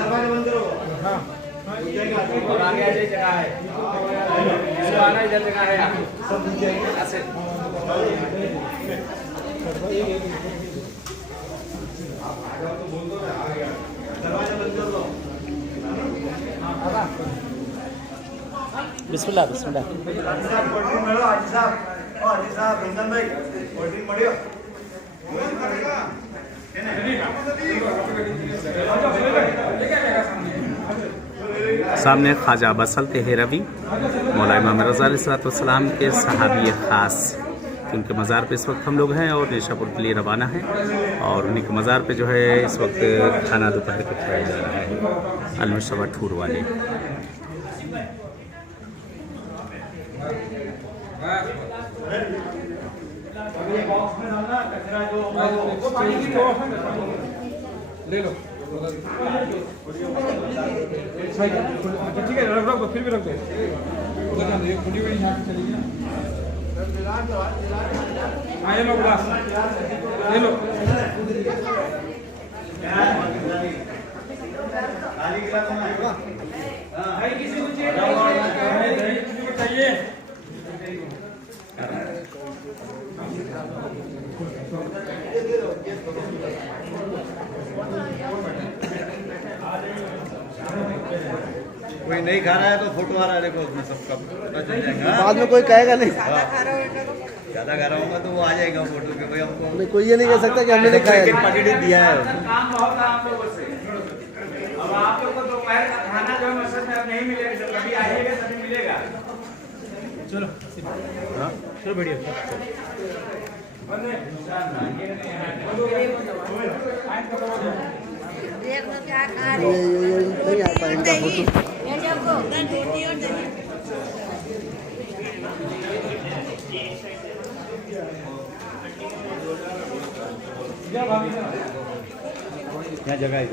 दरवाजा बंद करो। हाँ और आगे ऐसे जगह है, आना इधर जगह है, सब ऐसे दरवाजा बंद कर दो। बिस्मिल्लाह बिस्मिल्लाह। हाजी साहब रंजन भाई कोल्ड पड़ियो। सामने ख्वाजा बसल तेहरवी मौला इमाम रज़ा अलैहिस्सलाम के सहाबी ख़ास, उनके मज़ार पे इस वक्त हम लोग हैं और निशापुर के लिए रवाना हैं। और उन्हीं के मज़ार पे जो है इस वक्त खाना दोपहर को खाया जा रहा है अलमुशतबा ठूर वाले। ले लो ठीक है, रख दो फिर भी रख दो। हाँ ये लो गिलास ले लो। किसी को चाहिए कोई नहीं खा रहा है तो फोटो आ रहा है, देखो उसमें सबका पता चल जाएगा। बाद में कोई कहेगा नहीं। ज्यादा खा रहा होगा तो वो आ जाएगा फोटो के भाई हमको। कोई ये नहीं कह सकता कि हमने नहीं खाया। पैकेट दिया है। काम बहुत है आप लोगों से। अब आप लोग को दोपहर का खाना जो मसद में अब नहीं मिलेगा, जब कभी आइएगा तभी मिलेगा। चलो चलो बढ़िया। ये नहीं आता इनका फोटो। यहाँ जगह है।